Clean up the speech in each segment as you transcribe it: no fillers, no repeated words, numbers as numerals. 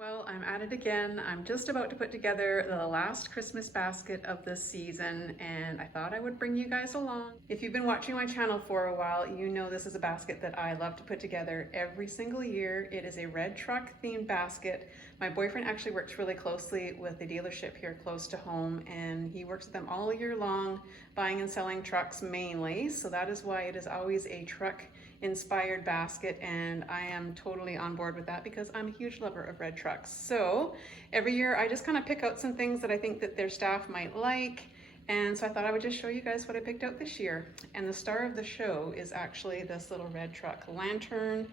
Well, I'm at it again. I'm just about to put together the last Christmas basket of this season, and I thought I would bring you guys along. If you've been watching my channel for a while, you know this is a basket that I love to put together every single year. It is a red truck themed basket. My boyfriend actually works really closely with a dealership here close to home, and he works with them all year long, buying and selling trucks mainly. So that is why it is always a truck inspired basket, and I am totally on board with that because I'm a huge lover of red trucks. So every year I just kind of pick out some things that I think that their staff might like, and so I thought I would just show you guys what I picked out this year. And the star of the show is actually this little red truck lantern.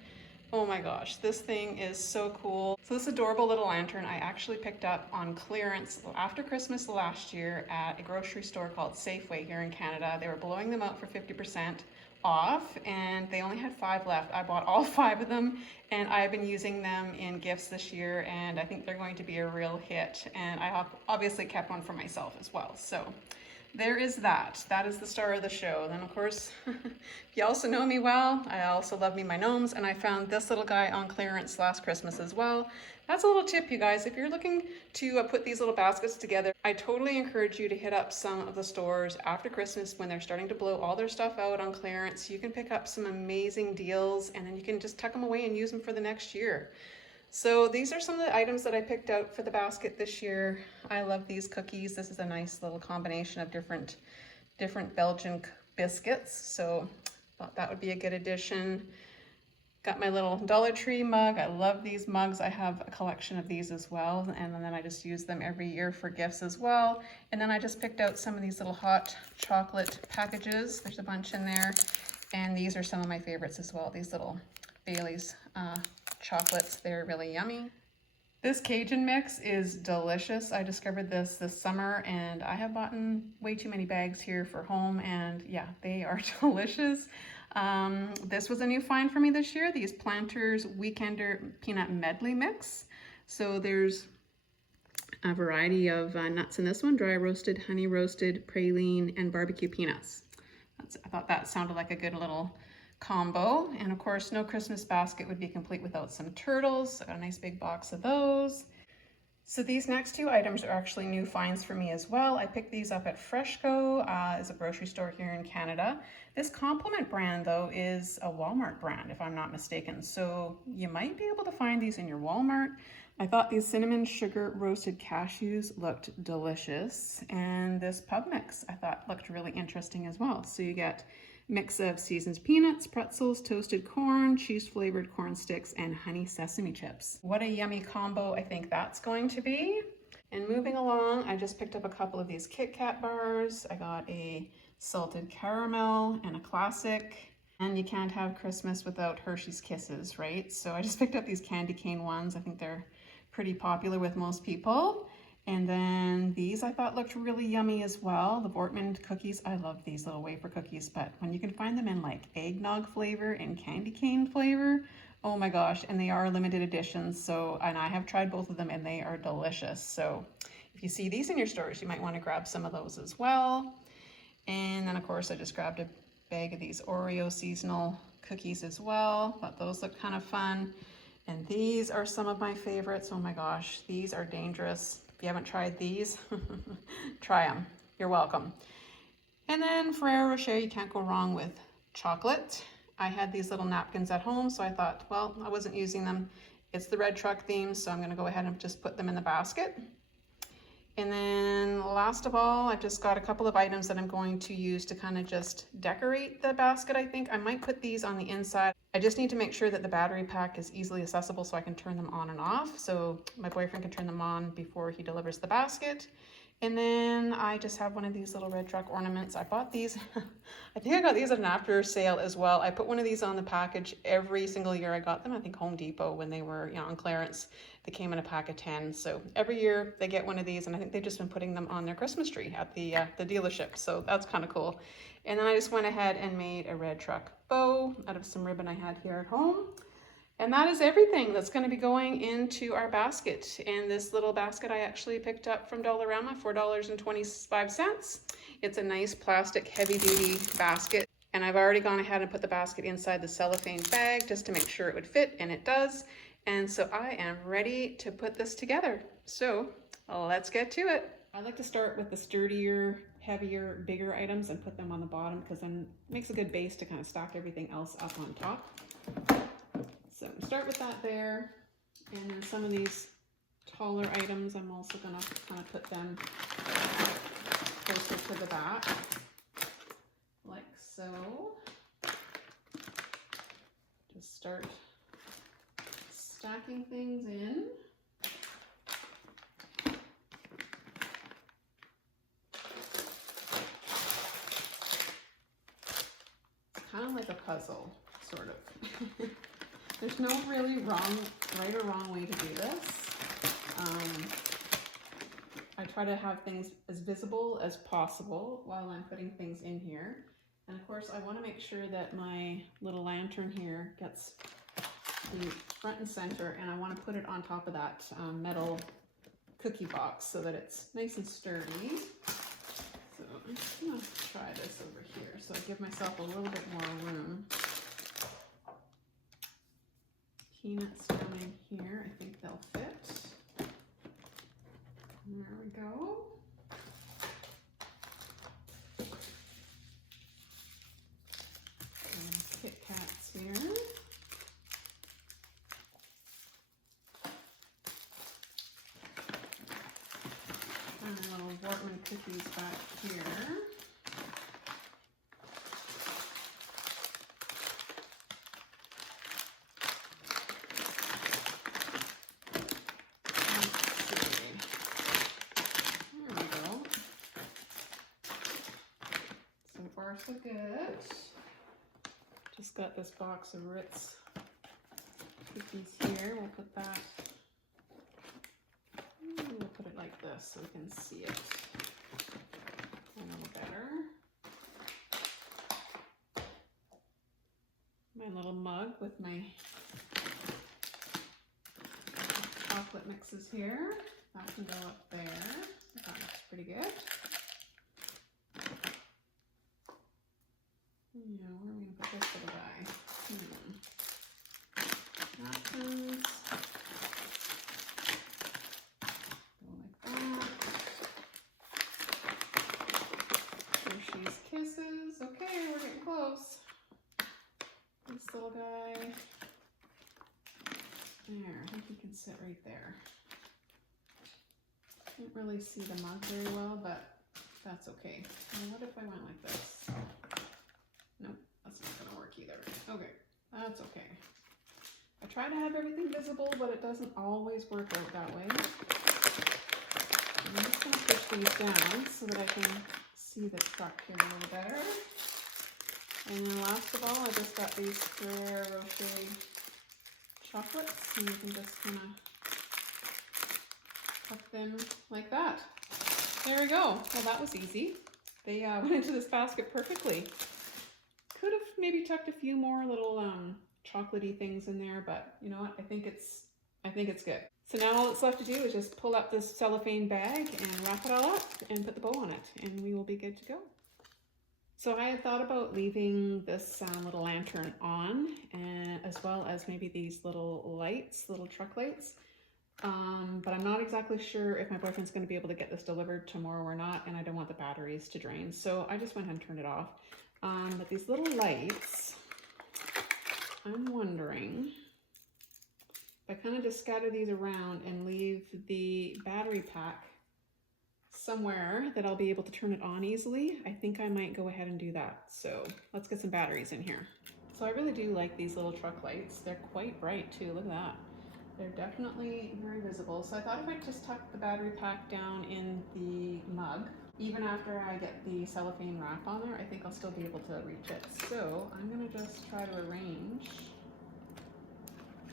Oh my gosh, this thing is so cool. So this adorable little lantern I actually picked up on clearance after Christmas last year at a grocery store called Safeway here in Canada. They were blowing them out for 50% off, and they only had 5 left. I bought all 5 of them, and I've been using them in gifts this year, and I think they're going to be a real hit. And I obviously kept one for myself as well. So there is that. That is the star of the show. Then of course, if you also know me well, I also love me my gnomes, and I found this little guy on clearance last Christmas as well. That's a little tip, you guys. If you're looking to put these little baskets together, I totally encourage you to hit up some of the stores after Christmas when they're starting to blow all their stuff out on clearance. You can pick up some amazing deals, and then you can just tuck them away and use them for the next year. So these are some of the items that I picked out for the basket this year. I love these cookies. This is a nice little combination of different Belgian biscuits. So thought that would be a good addition. Got my little Dollar Tree mug. I love these mugs. I have a collection of these as well. And then I just use them every year for gifts as well. And then I just picked out some of these little hot chocolate packages. There's a bunch in there. And these are some of my favorites as well. These little Bailey's chocolates, they're really yummy. This Cajun mix is delicious. I discovered this summer, and I have bought way too many bags here for home, and yeah, they are delicious. This was a new find for me this year, these Planters Weekender Peanut Medley Mix. So there's a variety of nuts in this one: dry roasted, honey roasted, praline, and barbecue peanuts. I thought that sounded like a good little combo. And of course, no Christmas basket would be complete without some turtles. I got a nice big box of those. So these next 2 items are actually new finds for me as well. I picked these up at Freshco, as a grocery store here in Canada. This Compliment brand though is a Walmart brand, if I'm not mistaken. So you might be able to find these in your Walmart. I thought these cinnamon sugar roasted cashews looked delicious. And this pub mix I thought looked really interesting as well. So you get mix of seasoned peanuts, pretzels, toasted corn, cheese flavored corn sticks, and honey sesame chips. What a yummy combo I think that's going to be. And moving along, I just picked up a couple of these Kit Kat bars. I got a salted caramel and a classic. And you can't have Christmas without Hershey's Kisses, right? So I just picked up these candy cane ones. I think they're pretty popular with most people. And then these I thought looked really yummy as well. The Bortman cookies, I love these little wafer cookies, but when you can find them in like eggnog flavor and candy cane flavor, oh my gosh, and they are limited editions. So, and I have tried both of them and they are delicious. So if you see these in your stores, you might want to grab some of those as well. And then of course I just grabbed a bag of these Oreo seasonal cookies as well. Thought those looked kind of fun. And these are some of my favorites. Oh my gosh, these are dangerous. If you haven't tried these, try them. You're welcome. And then Ferrero Rocher, you can't go wrong with chocolate. I had these little napkins at home, so I thought, well, I wasn't using them. It's the red truck theme, so I'm gonna go ahead and just put them in the basket. And then last of all, I just got a couple of items that I'm going to use to kind of just decorate the basket, I think. I might put these on the inside. I just need to make sure that the battery pack is easily accessible so I can turn them on and off. So my boyfriend can turn them on before he delivers the basket. And then I just have one of these little red truck ornaments. I bought these, I think I got these at an after sale as well. I put one of these on the package every single year I got them. I think Home Depot, when they were on clearance, they came in a pack of 10. So every year they get one of these, and I think they've just been putting them on their Christmas tree at the dealership. So that's kind of cool. And then I just went ahead and made a red truck bow out of some ribbon I had here at home. And that is everything that's going to be going into our basket. And this little basket I actually picked up from Dollarama, $4.25. It's a nice plastic heavy duty basket. And I've already gone ahead and put the basket inside the cellophane bag just to make sure it would fit, and it does. And so I am ready to put this together. So let's get to it. I like to start with the sturdier, heavier, bigger items and put them on the bottom because then it makes a good base to kind of stack everything else up on top. So start with that there. And then some of these taller items, I'm also gonna kind of put them closer to the back, like so. Just start stacking things in. It's kind of like a puzzle, sort of. There's no really right or wrong way to do this. I try to have things as visible as possible while I'm putting things in here. And of course, I want to make sure that my little lantern here gets the front and center, and I want to put it on top of that metal cookie box so that it's nice and sturdy. So I'm just going to try this over here so I give myself a little bit more room. Peanuts down in here, I think they'll fit. There we go. And Kit Kats here. And little Wortman cookies back here. So good. Just got this box of Ritz cookies here. We'll put that, we'll put it like this so we can see it a little better. My little mug with my chocolate mixes here. That can go up there. That looks pretty good. Yeah, where are we going to put this little guy? Napkins. Go like that. Hershey's Kisses. Okay, we're getting close. This little guy. There, I think he can sit right there. Can't really see the mug very well, but that's okay. Now, what if I went like this? Nope, that's not going to work either. Okay, that's okay. I try to have everything visible, but it doesn't always work out that way. I'm just going to push these down so that I can see the truck here a little better. And then last of all, I just got these Ferrero Rocher chocolates, and you can just kind of tuck them like that. There we go. Well, that was easy. They went into this basket perfectly. Could have maybe tucked a few more little chocolatey things in there, but you know what? I think it's good. So now all that's left to do is just pull up this cellophane bag and wrap it all up and put the bow on it, and we will be good to go. So I had thought about leaving this little lantern on, as well as maybe these little lights, little truck lights. But I'm not exactly sure if my boyfriend's going to be able to get this delivered tomorrow or not, and I don't want the batteries to drain, so I just went ahead and turned it off. But these little lights, I'm wondering if I kind of just scatter these around and leave the battery pack somewhere that I'll be able to turn it on easily. I think I might go ahead and do that. So let's get some batteries in here. So I really do like these little truck lights. They're quite bright too, look at that. They're definitely very visible. So I thought if I just tuck the battery pack down in the mug, even after I get the cellophane wrap on there, I think I'll still be able to reach it. So I'm gonna just try to arrange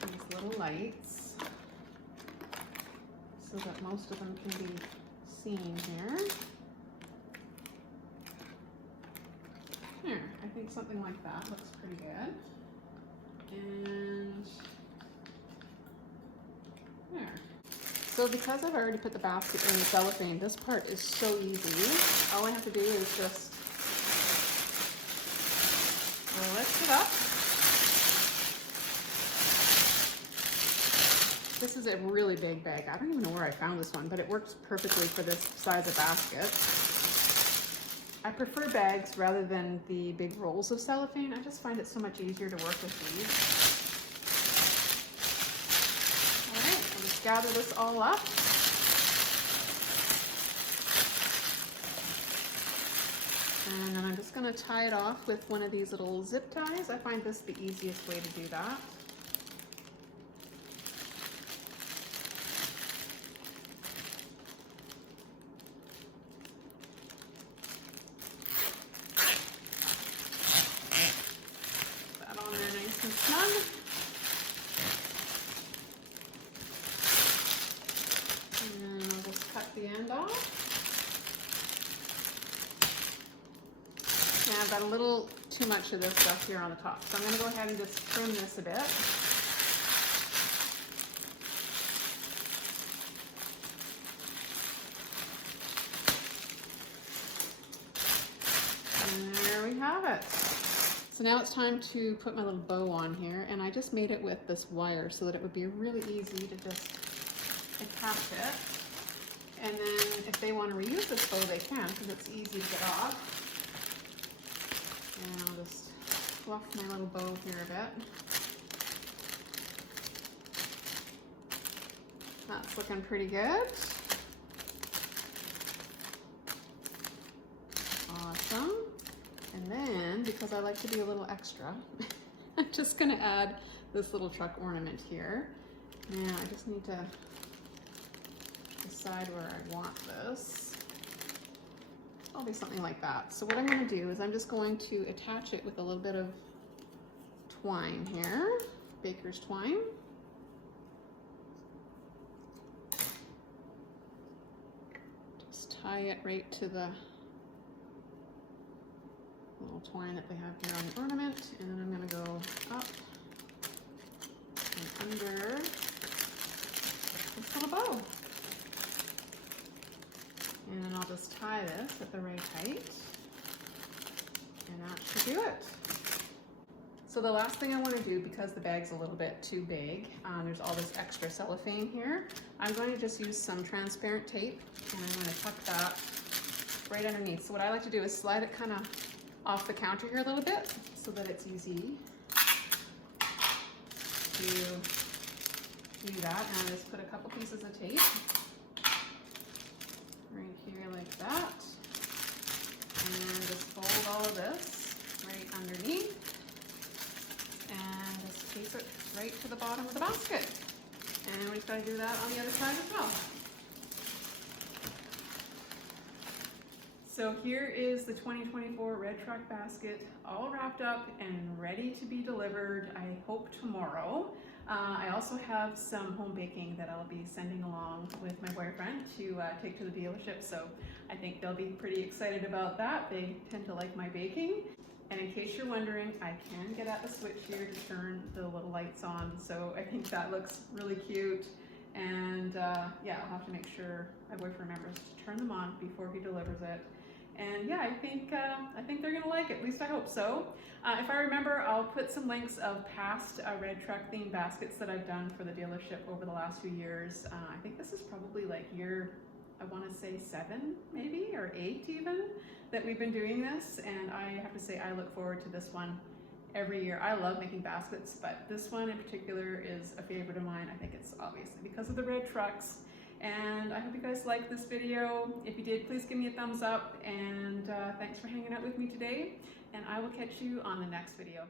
these little lights so that most of them can be seen here. There, I think something like that looks pretty good. And there. So because I've already put the basket in the cellophane, this part is so easy. All I have to do is just lift it up. This is a really big bag. I don't even know where I found this one, but it works perfectly for this size of basket. I prefer bags rather than the big rolls of cellophane. I just find it so much easier to work with these. All right, I'll just gather this all up. And then I'm just going to tie it off with one of these little zip ties. I find this the easiest way to do that. Put that on there nice and snug. And I'll just cut the end off. Now I've got a little too much of this stuff here on the top, so I'm going to go ahead and just trim this a bit. And there we have it. So now it's time to put my little bow on here, and I just made it with this wire so that it would be really easy to just attach it. And then if they want to reuse this bow, they can, because it's easy to get off. And I'll just fluff my little bow here a bit. That's looking pretty good. Awesome. And then, because I like to be a little extra, I'm just going to add this little truck ornament here. Now I just need to decide where I want this. I'll do something like that. So what I'm going to do is I'm just going to attach it with a little bit of twine here, baker's twine. Just tie it right to the little twine that they have here on the ornament, and then I'm going to go up and under this little bow. And then I'll just tie this at the right height, and that should do it. So the last thing I want to do, because the bag's a little bit too big, there's all this extra cellophane here, I'm going to just use some transparent tape, and I'm going to tuck that right underneath. So what I like to do is slide it kind of off the counter here a little bit so that it's easy to do that. And I just put a couple pieces of tape right here like that, and then just fold all of this right underneath and just tape it right to the bottom of the basket. And we've got to do that on the other side as well. So here is the 2024 Red Truck basket all wrapped up and ready to be delivered, I hope tomorrow. I also have some home baking that I'll be sending along with my boyfriend to take to the dealership, so I think they'll be pretty excited about that. They tend to like my baking. And in case you're wondering, I can get at the switch here to turn the little lights on, so I think that looks really cute. And yeah, I'll have to make sure my boyfriend remembers to turn them on before he delivers it. And yeah, I think they're gonna like it, at least I hope so. If I remember, I'll put some links of past Red Truck themed baskets that I've done for the dealership over the last few years. I think this is probably like year, I wanna say 7 maybe, or 8 even, that we've been doing this. And I have to say, I look forward to this one every year. I love making baskets, but this one in particular is a favorite of mine. I think it's obviously because of the red trucks. And I hope you guys liked this video. If you did, please give me a thumbs up, and thanks for hanging out with me today, and I will catch you on the next video.